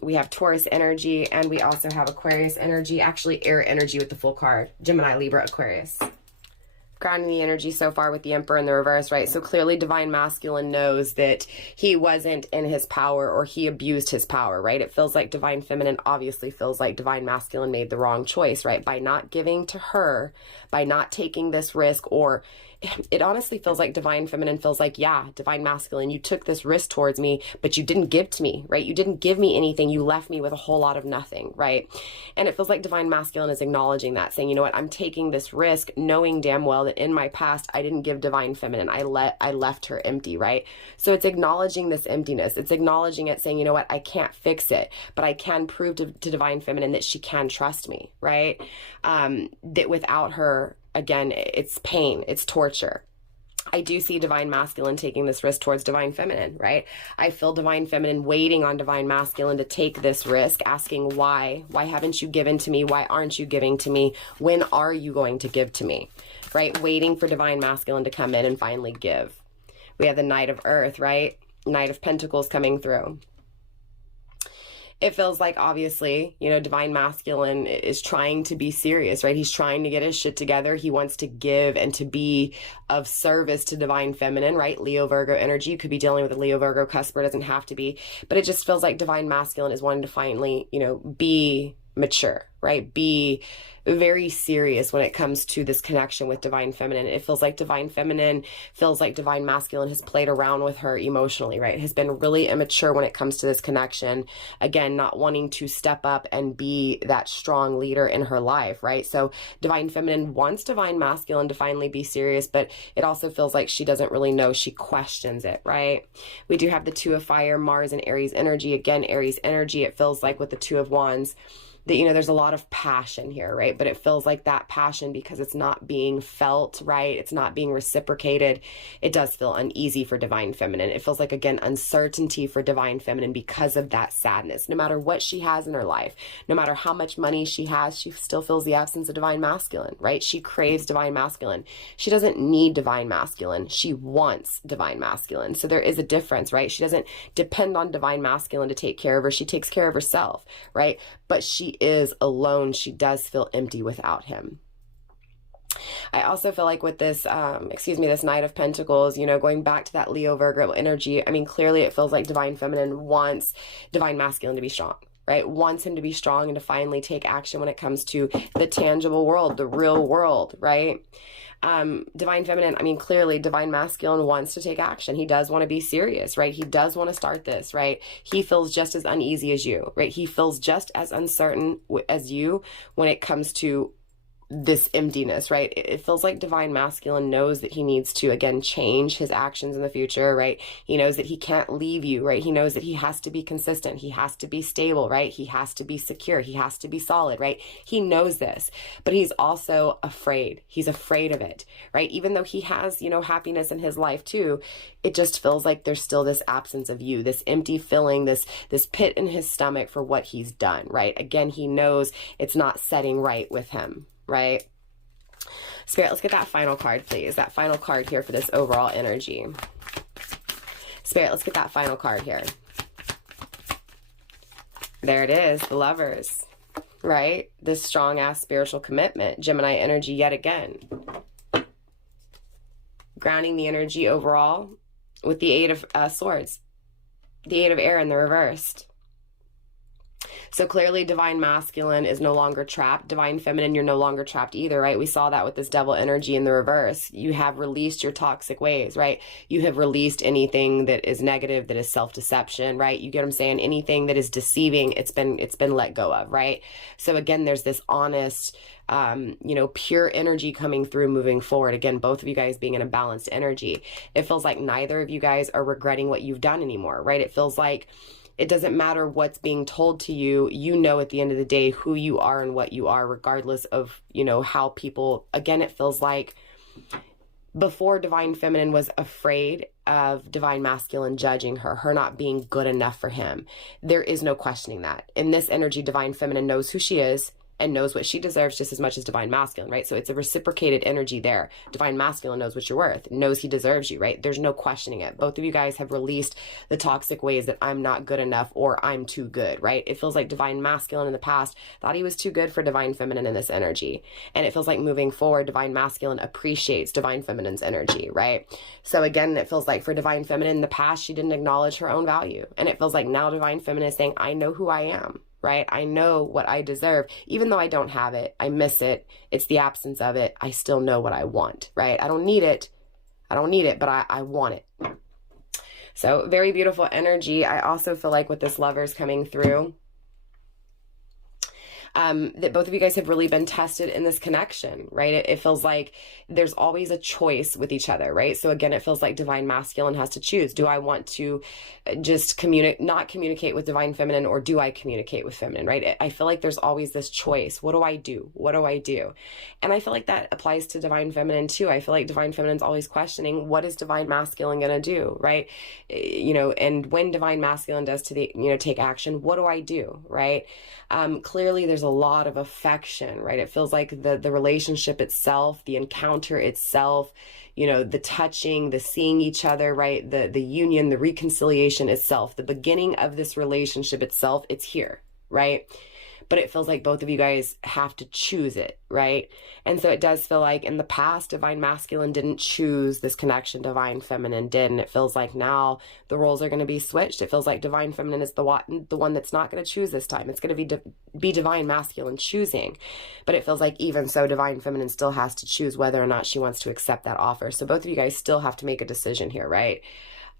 We have Taurus energy, and we also have Aquarius energy, actually air energy with the Fool card. Gemini, Libra, Aquarius. Grounding the energy so far with the Emperor in the reverse, right? So clearly divine masculine knows that he wasn't in his power, or he abused his power, right? It feels like divine feminine obviously feels like divine masculine made the wrong choice, right? By not giving to her, by not taking this risk, or it honestly feels like divine feminine feels like, yeah, divine masculine, you took this risk towards me, but you didn't give to me, right? You didn't give me anything. You left me with a whole lot of nothing, right? And it feels like divine masculine is acknowledging that, saying, you know what, I'm taking this risk knowing damn well that in my past, I didn't give divine feminine. I left her empty, right? So it's acknowledging this emptiness. It's acknowledging it, saying, you know what, I can't fix it, but I can prove to divine feminine that she can trust me, right? That without her, again, it's pain, it's torture. I do see divine masculine taking this risk towards divine feminine, right? I feel divine feminine waiting on divine masculine to take this risk, asking why? Why haven't you given to me? Why aren't you giving to me? When are you going to give to me, right? Waiting for divine masculine to come in and finally give. We have the Knight of Earth, right? Knight of Pentacles coming through. It feels like, obviously, you know, divine masculine is trying to be serious, right? He's trying to get his shit together. He wants to give and to be of service to divine feminine, right? Leo, Virgo energy. You could be dealing with a Leo, Virgo cusper. It doesn't have to be. But it just feels like divine masculine is wanting to finally, you know, be mature, right? Be very serious when it comes to this connection with divine feminine. It feels like divine feminine feels like divine masculine has played around with her emotionally, right? Has been really immature when it comes to this connection. Again, not wanting to step up and be that strong leader in her life, right? So divine feminine wants divine masculine to finally be serious, but it also feels like she doesn't really know. She questions it, right? We do have the Two of Fire, Mars and Aries energy. Again, Aries energy, it feels like with the Two of Wands, that, you know, there's a lot of passion here, right? But it feels like that passion, because it's not being felt, right? It's not being reciprocated. It does feel uneasy for divine feminine. It feels like, again, uncertainty for divine feminine because of that sadness. No matter what she has in her life, no matter how much money she has, she still feels the absence of divine masculine, right? She craves divine masculine. She doesn't need divine masculine. She wants divine masculine. So there is a difference, right? She doesn't depend on divine masculine to take care of her. She takes care of herself, right? But she is alone. She does feel empty without him. I also feel like with this, this Knight of Pentacles, you know, going back to that Leo, Virgo energy, I mean, clearly it feels like divine feminine wants divine masculine to be strong, right? Wants him to be strong and to finally take action when it comes to the tangible world, the real world, right? Divine feminine, I mean, clearly divine masculine wants to take action. He does want to be serious, right? He does want to start this, right? He feels just as uneasy as you, right? He feels just as uncertain as you when it comes to this emptiness, right? It feels like divine masculine knows that he needs to, again, change his actions in the future, right? He knows that he can't leave you, right? He knows that he has to be consistent. He has to be stable, right? He has to be secure. He has to be solid, right? He knows this, but he's also afraid. He's afraid of it, right? Even though he has, you know, happiness in his life too, it just feels like there's still this absence of you, this empty filling, this pit in his stomach for what he's done, right? Again, he knows it's not setting right with him, right? Spirit, let's get that final card, please. That final card here for this overall energy. Spirit, let's get that final card here. There it is, the Lovers, right? This strong-ass spiritual commitment. Gemini energy yet again. Grounding the energy overall with the Eight of Swords. The Eight of Air in the reversed. So clearly divine masculine is no longer trapped. Divine feminine, you're no longer trapped either, right? We saw that with this devil energy in the reverse. You have released your toxic ways, right? You have released anything that is negative, that is self-deception, right? You get what I'm saying? Anything that is deceiving, it's been let go of, right? So again, there's this honest, pure energy coming through, moving forward. Again, both of you guys being in a balanced energy. It feels like neither of you guys are regretting what you've done anymore, right? It feels like it doesn't matter what's being told to you. You know at the end of the day who you are and what you are, regardless of, how people, again, it feels like before divine feminine was afraid of divine masculine judging her not being good enough for him. There is no questioning that. In this energy, divine feminine knows who she is and knows what she deserves just as much as divine masculine, right? So it's a reciprocated energy there. Divine masculine knows what you're worth, knows he deserves you, right? There's no questioning it. Both of you guys have released the toxic ways that I'm not good enough or I'm too good, right? It feels like divine masculine in the past thought he was too good for divine feminine in this energy. And it feels like moving forward, divine masculine appreciates divine feminine's energy, right? So again, it feels like for divine feminine in the past, she didn't acknowledge her own value. And it feels like now divine feminine is saying, I know who I am. Right? I know what I deserve, even though I don't have it. I miss it. It's the absence of it. I still know what I want, right? I don't need it, but I want it. So very beautiful energy. I also feel like with this Lovers coming through, that both of you guys have really been tested in this connection, right? It feels like there's always a choice with each other, right? So again, it feels like divine masculine has to choose. Do I want to just not communicate with divine feminine, or do I communicate with feminine, right? I feel like there's always this choice. What do I do? What do I do? And I feel like that applies to divine feminine too. I feel like divine feminine's always questioning, what is divine masculine going to do, right? And when divine masculine does take action, what do I do, right? Clearly there's a lot of affection, right? It feels like the relationship itself, the encounter itself, the touching, the seeing each other, right? The union, the reconciliation itself, the beginning of this relationship itself, it's here, right? But it feels like both of you guys have to choose it, right? And so it does feel like in the past, divine masculine didn't choose this connection, divine feminine did. And it feels like now the roles are going to be switched. It feels like divine feminine is the one that's not going to choose this time. It's going to be divine masculine choosing. But it feels like even so, divine feminine still has to choose whether or not she wants to accept that offer. So both of you guys still have to make a decision here, right?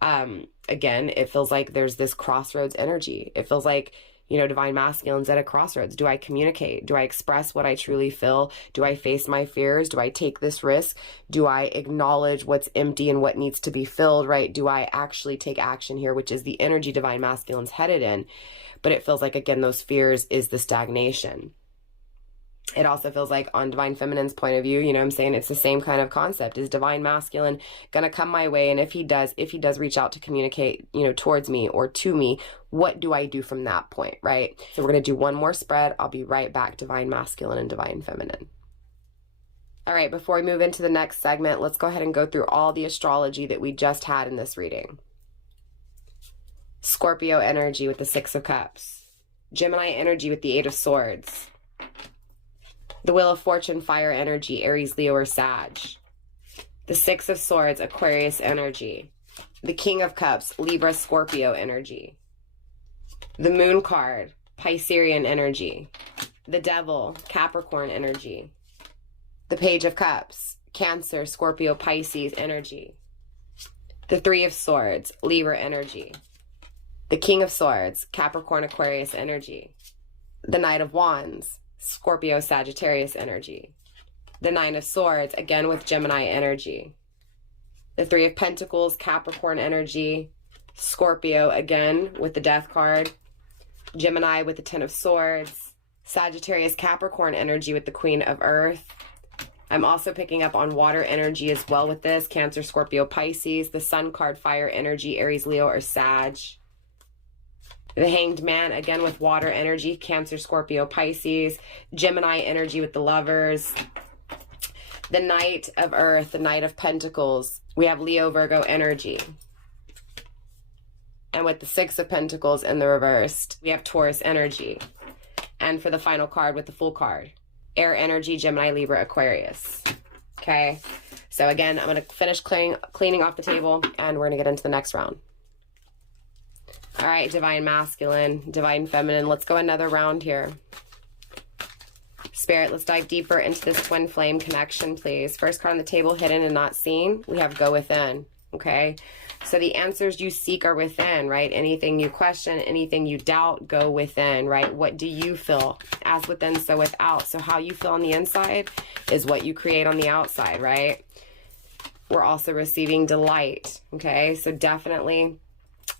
Again, it feels like there's this crossroads energy. It feels like, divine masculine's at a crossroads. Do I communicate? Do I express what I truly feel? Do I face my fears? Do I take this risk? Do I acknowledge what's empty and what needs to be filled, right? Do I actually take action here, which is the energy divine masculine's headed in? But it feels like, again, those fears is the stagnation. It also feels like on divine feminine's point of view, it's the same kind of concept. Is divine masculine going to come my way? And if he does reach out to communicate, towards me or to me, what do I do from that point, right? So we're going to do one more spread. I'll be right back, divine masculine and divine feminine. All right, before we move into the next segment, let's go ahead and go through all the astrology that we just had in this reading. Scorpio energy with the Six of Cups. Gemini energy with the Eight of Swords. The Wheel of Fortune, fire energy, Aries, Leo, or Sag. The Six of Swords, Aquarius energy. The King of Cups, Libra, Scorpio energy. The Moon card, Piscean energy. The Devil, Capricorn energy. The Page of Cups, Cancer, Scorpio, Pisces energy. The Three of Swords, Libra energy. The King of Swords, Capricorn, Aquarius energy. The Knight of Wands, Scorpio, Sagittarius energy. The Nine of Swords, again with Gemini energy. The Three of Pentacles, Capricorn energy. Scorpio, again with the Death card. Gemini with the Ten of Swords. Sagittarius, Capricorn energy with the Queen of Earth. I'm also picking up on water energy as well with this. Cancer, Scorpio, Pisces. The Sun card, fire energy, Aries, Leo, or Sag. The Hanged Man, again with water energy, Cancer, Scorpio, Pisces. Gemini energy with the Lovers. The Knight of Earth, the Knight of Pentacles. We have Leo, Virgo energy. And with the Six of Pentacles in the reversed, we have Taurus energy. And for the final card with the Fool card, air energy, Gemini, Libra, Aquarius. Okay, so again, I'm going to finish cleaning off the table, and we're going to get into the next round. All All right, Divine Masculine, Divine Feminine. Let's go another round here. Spirit, let's dive deeper into this twin flame connection, please. First card on the table, hidden and not seen. We have go within, okay? So the answers you seek are within, right? Anything you question, anything you doubt, go within, right? What do you feel? As within, so without. So how you feel on the inside is what you create on the outside, right? We're also receiving delight, okay? So definitely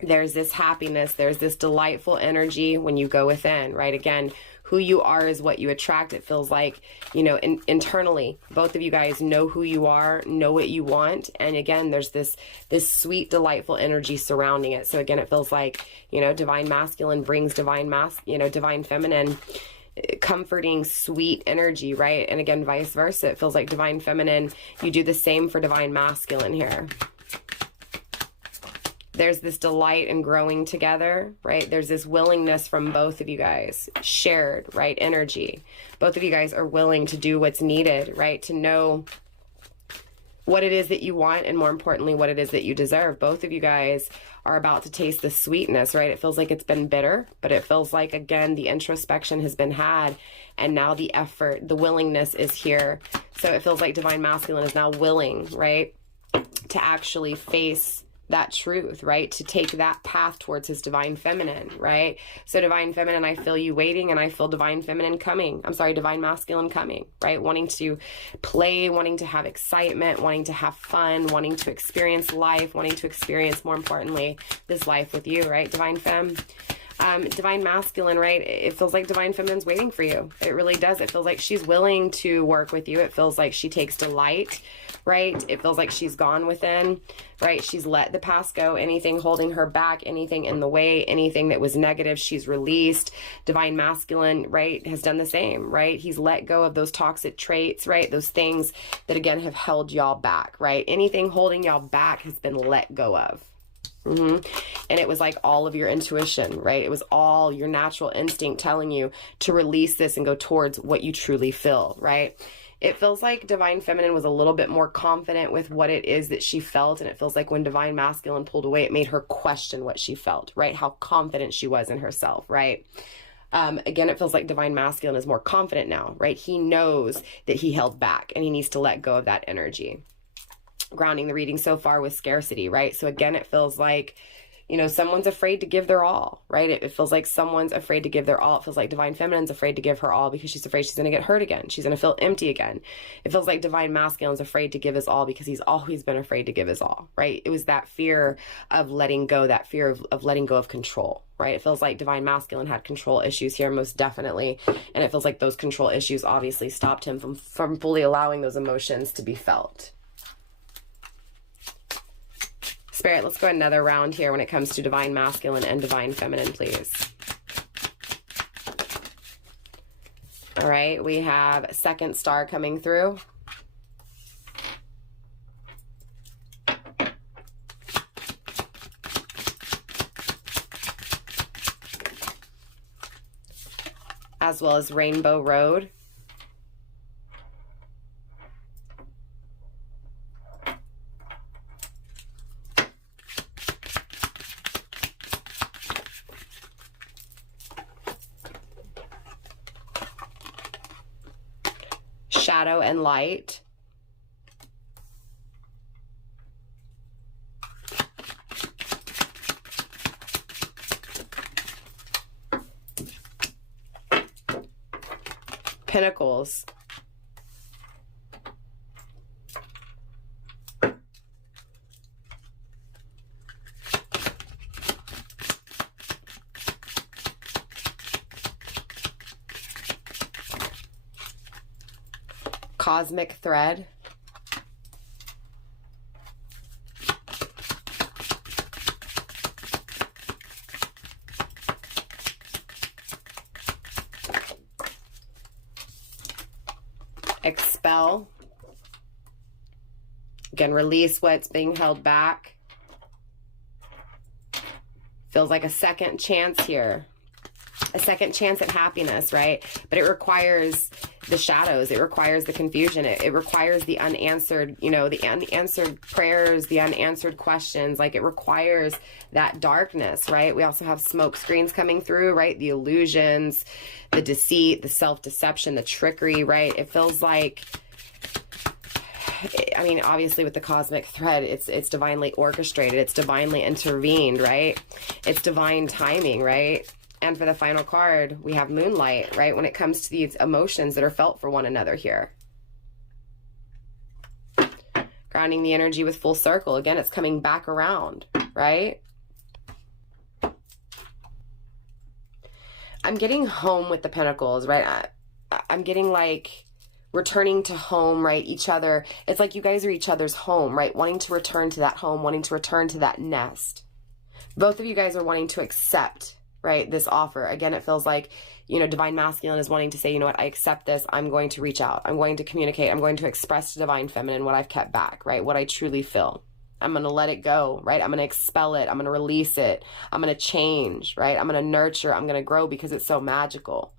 there's this happiness, there's this delightful energy when you go within, right? Again, who you are is what you attract. It feels like, you know, internally, both of you guys know who you are, know what you want. And again, there's this sweet, delightful energy surrounding it. So again, it feels like, you know, Divine Masculine brings Divine Feminine, comforting, sweet energy, right? And again, vice versa. It feels like Divine Feminine, you do the same for Divine Masculine here. There's this delight in growing together, right? There's this willingness from both of you guys, shared, right? Energy. Both of you guys are willing to do what's needed, right? To know what it is that you want, and more importantly, what it is that you deserve. Both of you guys are about to taste the sweetness, right? It feels like it's been bitter, but it feels like, again, the introspection has been had, and now the effort, the willingness is here. So it feels like Divine Masculine is now willing, right, to actually face that truth, right? To take that path towards his Divine Feminine, right? So Divine Feminine, I feel you waiting, and I feel Divine Feminine coming. I'm sorry, Divine Masculine coming, right? Wanting to play, wanting to have excitement, wanting to have fun, wanting to experience life, wanting to experience, more importantly, this life with you, right? Divine Femme. Divine Masculine, right? It feels like Divine Feminine's waiting for you. It really does. It feels like she's willing to work with you. It feels like she takes delight, right? It feels like she's gone within, right? She's let the past go. Anything holding her back, anything in the way, anything that was negative, she's released. Divine Masculine, right, has done the same, right? He's let go of those toxic traits, right? Those things that, again, have held y'all back, right? Anything holding y'all back has been let go of. And it was like all of your intuition, right? It was all your natural instinct telling you to release this and go towards what you truly feel, right? It feels like Divine Feminine was a little bit more confident with what it is that she felt. And it feels like when Divine Masculine pulled away, it made her question what she felt, right? How confident she was in herself, right? Again, it feels like Divine Masculine is more confident now, right? He knows that he held back, and he needs to let go of that energy. Grounding the reading so far with scarcity, right? So again, it feels like, you know, someone's afraid to give their all, right? It feels like someone's afraid to give their all. It feels like Divine Feminine's afraid to give her all because she's afraid she's going to get hurt again. She's going to feel empty again. It feels like Divine Masculine's afraid to give his all because he's always been afraid to give his all, right? It was that fear of letting go, that fear of letting go of control, right? It feels like Divine Masculine had control issues here, most definitely. And it feels like those control issues obviously stopped him from fully allowing those emotions to be felt. Spirit, let's go another round here when it comes to Divine Masculine and Divine Feminine, please. All right, we have second star coming through. As well as Rainbow Road. Shadow and light. Pentacles. Cosmic thread. Expel. Again, release what's being held back. Feels like a second chance here. a second chance at happiness, right? But it requires the shadows. It requires the confusion. It requires the unanswered, you know, the unanswered prayers, the unanswered questions. Like, it requires that darkness, right? We also have smoke screens coming through, right? The illusions, the deceit, the self-deception, the trickery, right? It feels like, I mean, obviously with the cosmic thread, it's divinely orchestrated. It's divinely intervened, right? It's divine timing, right? And for the final card, we have moonlight, right? When it comes to these emotions that are felt for one another here. Grounding the energy with full circle. Again, it's coming back around, right? I'm getting home with the pentacles, right? I'm getting like returning to home, right? Each other. It's like you guys are each other's home, right? Wanting to return to that home, wanting to return to that nest. Both of you guys are wanting to accept, right, this offer. Again, it feels like, you know, divine masculine is wanting to say, you know what, I accept this. I'm going to reach out. I'm going to communicate. I'm going to express to divine feminine what I've kept back, right? What I truly feel. I'm going to let it go, right? I'm going to expel it. I'm going to release it. I'm going to change, right? I'm going to nurture. I'm going to grow because it's so magical.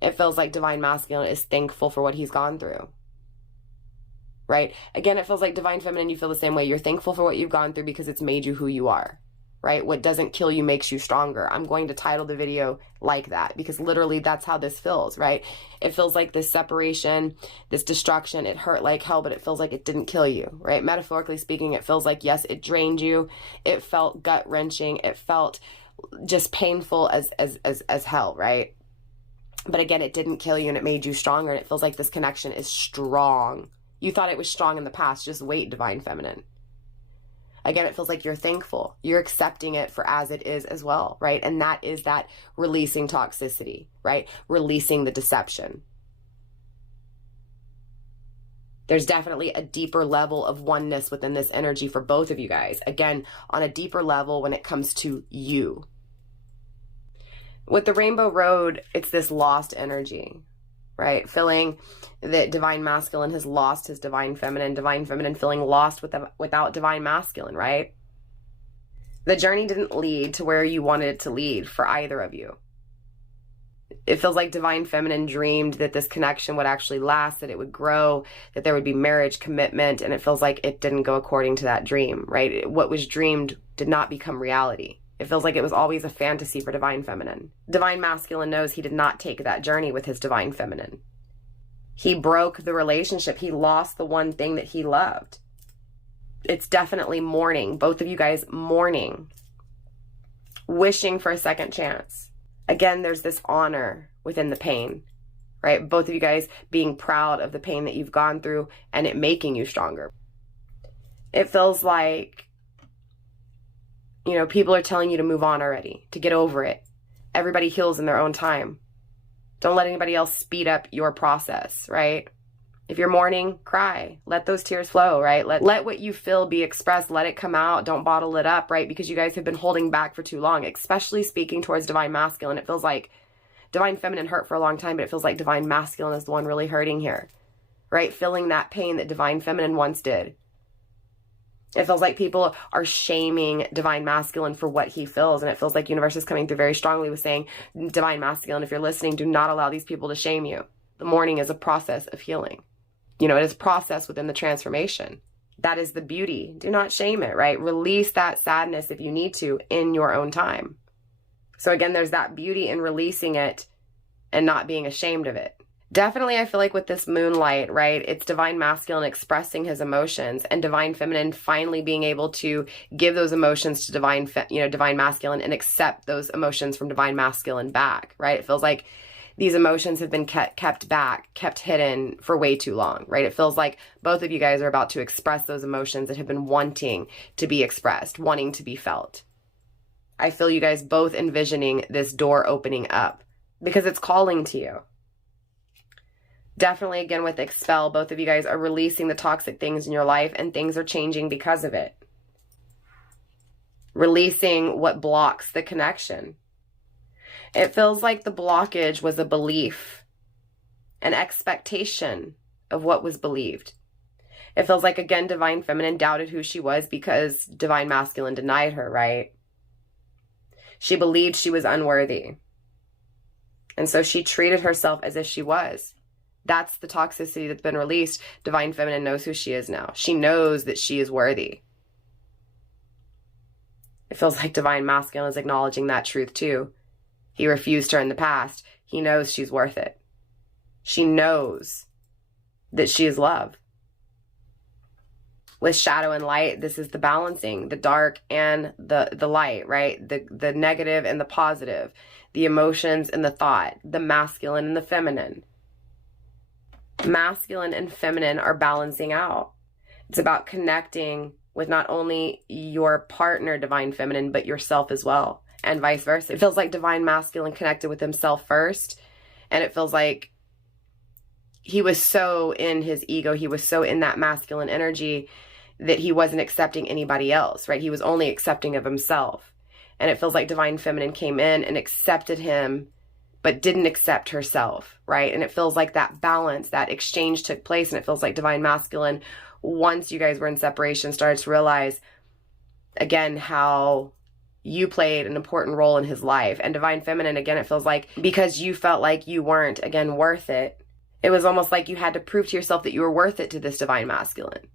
It feels like divine masculine is thankful for what he's gone through, right? Again, it feels like divine feminine, you feel the same way. You're thankful for what you've gone through because it's made you who you are. Right? What doesn't kill you makes you stronger. I'm going to title the video like that because literally that's how this feels, right? It feels like this separation, this destruction, it hurt like hell, but it feels like it didn't kill you, right? Metaphorically speaking, it feels like, yes, it drained you. It felt gut wrenching. It felt just painful as hell, right? But again, it didn't kill you and it made you stronger. And it feels like this connection is strong. You thought it was strong in the past. Just wait, divine feminine. Again, it feels like you're thankful. You're accepting it for as it is as well, right? And that is that releasing toxicity, right? Releasing the deception. There's definitely a deeper level of oneness within this energy for both of you guys. Again, on a deeper level when it comes to you. With the Rainbow Road, it's this lost energy, right? Feeling that divine masculine has lost his divine feminine feeling lost without divine masculine, right? The journey didn't lead to where you wanted it to lead for either of you. It feels like divine feminine dreamed that this connection would actually last, that it would grow, that there would be marriage, commitment, and it feels like it didn't go according to that dream, right? What was dreamed did not become reality. It feels like it was always a fantasy for divine feminine. Divine masculine knows he did not take that journey with his divine feminine. He broke the relationship. He lost the one thing that he loved. It's definitely mourning. Both of you guys mourning. Wishing for a second chance. Again, there's this honor within the pain, right? Both of you guys being proud of the pain that you've gone through and it making you stronger. It feels like, you know, people are telling you to move on already, to get over it. Everybody heals in their own time. Don't let anybody else speed up your process, right? If you're mourning, cry. Let those tears flow, right? Let what you feel be expressed. Let it come out. Don't bottle it up, right? Because you guys have been holding back for too long, especially speaking towards divine masculine. It feels like divine feminine hurt for a long time, but it feels like divine masculine is the one really hurting here, right? Feeling that pain that divine feminine once did. It feels like people are shaming divine masculine for what he feels. And it feels like universe is coming through very strongly with saying, divine masculine, if you're listening, do not allow these people to shame you. The mourning is a process of healing. You know, it is a process within the transformation. That is the beauty. Do not shame it, right? Release that sadness if you need to in your own time. So again, there's that beauty in releasing it and not being ashamed of it. Definitely, I feel like with this moonlight, right, it's divine masculine expressing his emotions and divine feminine finally being able to give those emotions to divine masculine and accept those emotions from divine masculine back, right? It feels like these emotions have been kept back, kept hidden for way too long, right? It feels like both of you guys are about to express those emotions that have been wanting to be expressed, wanting to be felt. I feel you guys both envisioning this door opening up because it's calling to you. Definitely, again, with expel, both of you guys are releasing the toxic things in your life and things are changing because of it. Releasing what blocks the connection. It feels like the blockage was a belief, an expectation of what was believed. It feels like, again, divine feminine doubted who she was because divine masculine denied her, right? She believed she was unworthy. And so she treated herself as if she was. That's the toxicity that's been released. Divine Feminine knows who she is now. She knows that she is worthy. It feels like Divine Masculine is acknowledging that truth too. He refused her in the past. He knows she's worth it. She knows that she is love. With shadow and light, this is the balancing, the dark and the light, right? The negative and the positive, the emotions and the thought, the masculine and the feminine. Masculine and feminine are balancing out. It's about connecting with not only your partner, Divine Feminine, but yourself as well, and vice versa. It feels like Divine Masculine connected with himself first, and it feels like he was so in his ego, he was so in that masculine energy that he wasn't accepting anybody else, right? He was only accepting of himself. And it feels like Divine Feminine came in and accepted him, but didn't accept herself, right? And it feels like that balance, that exchange took place, and it feels like Divine Masculine, once you guys were in separation, started to realize, again, how you played an important role in his life. And Divine Feminine, again, it feels like because you felt like you weren't, again, worth it, it was almost like you had to prove to yourself that you were worth it to this Divine Masculine,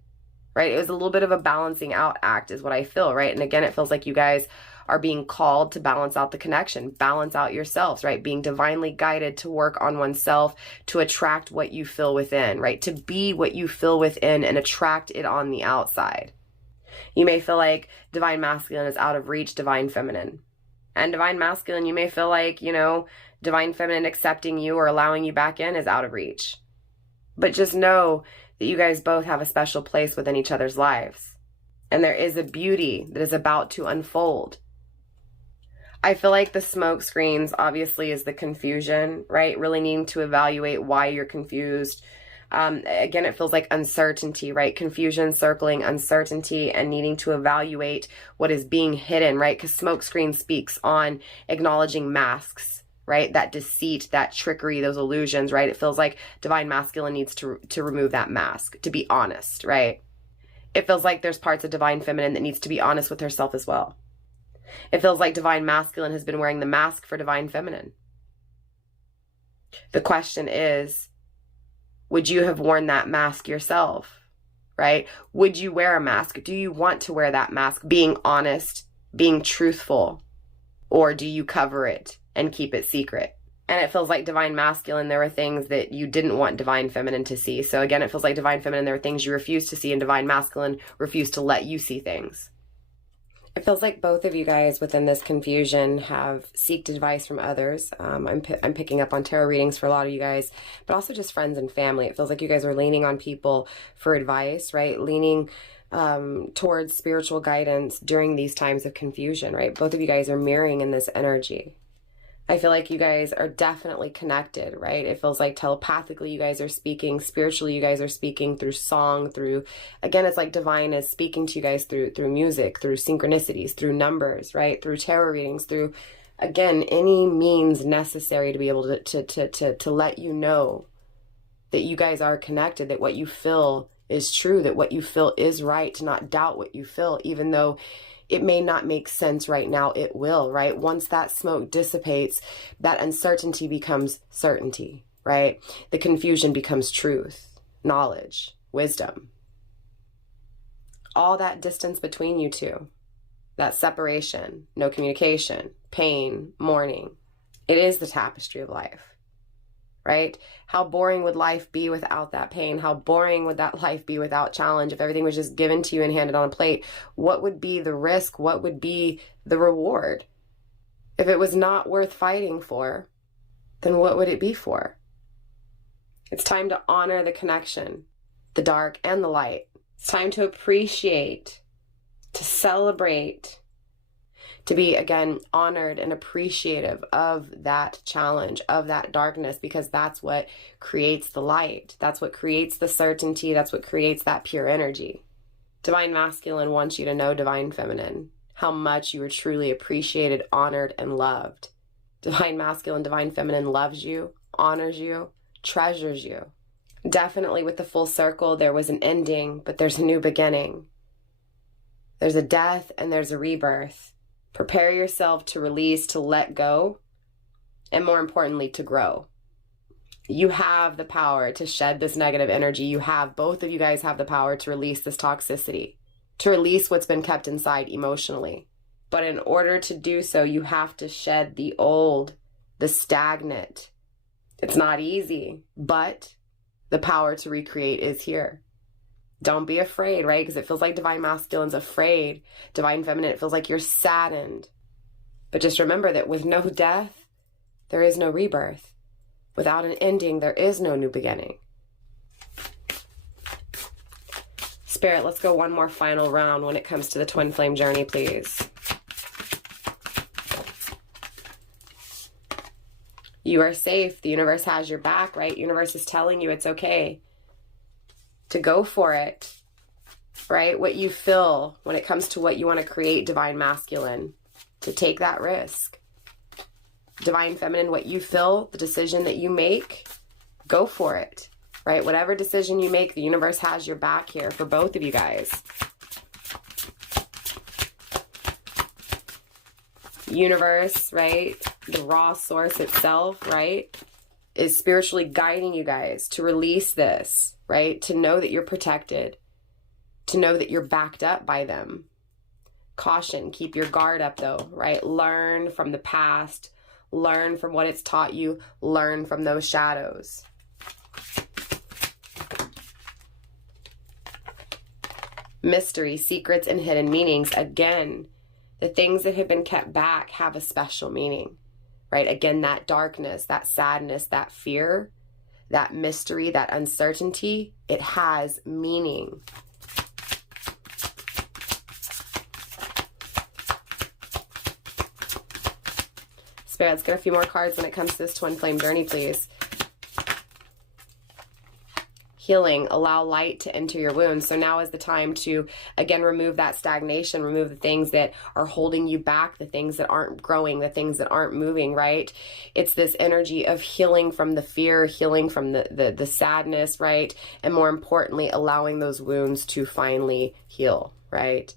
right? It was a little bit of a balancing out act is what I feel, right? And again, it feels like you guys are being called to balance out the connection, balance out yourselves, right? Being divinely guided to work on oneself, to attract what you feel within, right? To be what you feel within and attract it on the outside. You may feel like Divine Masculine is out of reach, Divine Feminine. And Divine Masculine, you may feel like, you know, Divine Feminine accepting you or allowing you back in is out of reach. But just know that you guys both have a special place within each other's lives. And there is a beauty that is about to unfold. I feel like the smoke screens obviously is the confusion, right? Really needing to evaluate why you're confused. Again, it feels like uncertainty, right? Confusion, circling, uncertainty, and needing to evaluate what is being hidden, right? Because smoke screen speaks on acknowledging masks, right? That deceit, that trickery, those illusions, right? It feels like Divine Masculine needs to remove that mask, to be honest, right? It feels like there's parts of Divine Feminine that needs to be honest with herself as well. It feels like Divine Masculine has been wearing the mask for Divine Feminine. The question is, would you have worn that mask yourself, right? Would you wear a mask? Do you want to wear that mask, being honest, being truthful, or do you cover it and keep it secret? And it feels like Divine Masculine, there were things that you didn't want Divine Feminine to see. So again, it feels like Divine Feminine, there were things you refused to see, and Divine Masculine refused to let you see things. It feels like both of you guys within this confusion have sought advice from others. I'm picking up on tarot readings for a lot of you guys, but also just friends and family. It feels like you guys are leaning on people for advice, right? Leaning towards spiritual guidance during these times of confusion, right? Both of you guys are mirroring in this energy. I feel like you guys are definitely connected, right? It feels like telepathically you guys are speaking, spiritually you guys are speaking through song, through, again, it's like Divine is speaking to you guys through music, through synchronicities, through numbers, right? Through tarot readings, through, again, any means necessary to be able to let you know that you guys are connected, that what you feel is true, that what you feel is right, to not doubt what you feel, even though it may not make sense right now, it will, right? Once that smoke dissipates, that uncertainty becomes certainty, right? The confusion becomes truth, knowledge, wisdom. All that distance between you two, that separation, no communication, pain, mourning, it is the tapestry of life, right? How boring would life be without that pain? How boring would that life be without challenge? If everything was just given to you and handed on a plate, what would be the risk? What would be the reward? If it was not worth fighting for, then what would it be for? It's time to honor the connection, the dark and the light. It's time to appreciate, to celebrate, to be, again, honored and appreciative of that challenge, of that darkness, because that's what creates the light. That's what creates the certainty. That's what creates that pure energy. Divine Masculine wants you to know, Divine Feminine, how much you are truly appreciated, honored, and loved. Divine Masculine, Divine Feminine loves you, honors you, treasures you. Definitely with the full circle, there was an ending, but there's a new beginning. There's a death and there's a rebirth. Prepare yourself to release, to let go, and more importantly, to grow. You have the power to shed this negative energy. You have, both of you guys have the power to release this toxicity, to release what's been kept inside emotionally. But in order to do so, you have to shed the old, the stagnant. It's not easy, but the power to recreate is here. Don't be afraid, right? Because it feels like divine masculine's afraid. Divine feminine, it feels like you're saddened. But just remember that with no death, there is no rebirth. Without an ending, there is no new beginning. Spirit, let's go one more final round when it comes to the twin flame journey, please. You are safe. The universe has your back, right? Universe is telling you it's okay to go for it, right? What you feel when it comes to what you want to create, divine masculine, to take that risk. Divine feminine, what you feel, the decision that you make, go for it, right? Whatever decision you make, the universe has your back here for both of you guys. Universe, right? The raw source itself, right, is spiritually guiding you guys to release this, right? To know that you're protected, to know that you're backed up by them. Caution, keep your guard up though, right? Learn from the past, learn from what it's taught you, learn from those shadows. Mystery, secrets, and hidden meanings. Again, the things that have been kept back have a special meaning, right? Again, that darkness, that sadness, that fear, that mystery, that uncertainty, it has meaning. Spirit, let's get a few more cards when it comes to this twin flame journey, please. Healing, allow light to enter your wounds. So now is the time to, again, remove that stagnation, remove the things that are holding you back, the things that aren't growing, the things that aren't moving, right? It's this energy of healing from the fear, healing from the sadness, right? And more importantly, allowing those wounds to finally heal, right?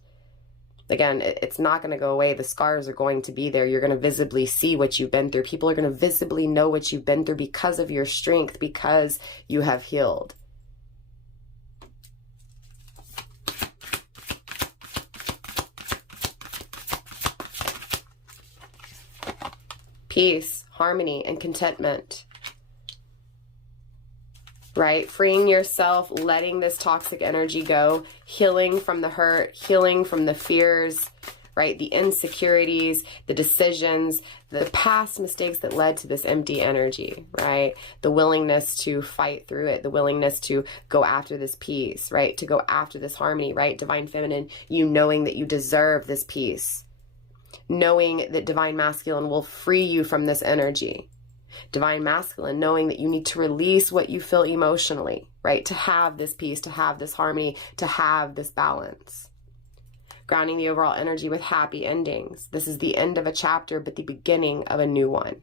Again, it's not going to go away. The scars are going to be there. You're going to visibly see what you've been through. People are going to visibly know what you've been through because of your strength, because you have healed. Peace, harmony, and contentment, right? Freeing yourself, letting this toxic energy go, healing from the hurt, healing from the fears, right? The insecurities, the decisions, the past mistakes that led to this empty energy, right? The willingness to fight through it, the willingness to go after this peace, right? To go after this harmony, right? Divine feminine, you knowing that you deserve this peace. Knowing that divine masculine will free you from this energy. Divine masculine, knowing that you need to release what you feel emotionally, right? To have this peace, to have this harmony, to have this balance. Grounding the overall energy with happy endings. This is the end of a chapter, but the beginning of a new one.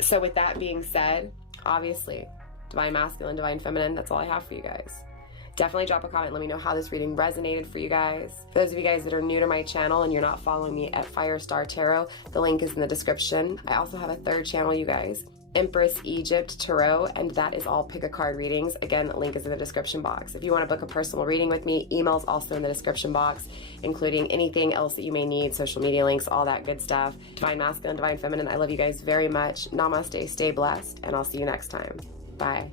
So with that being said, obviously, divine masculine, divine feminine, that's all I have for you guys. Definitely drop a comment. Let me know how this reading resonated for you guys. For those of you guys that are new to my channel and you're not following me at Firestar Tarot, the link is in the description. I also have a third channel, you guys, EmpressEgyptsTarot, and that is all pick a card readings. Again, the link is in the description box. If you want to book a personal reading with me, email's also in the description box, including anything else that you may need, social media links, all that good stuff. Divine masculine, divine feminine, I love you guys very much. Namaste, stay blessed, and I'll see you next time. Bye.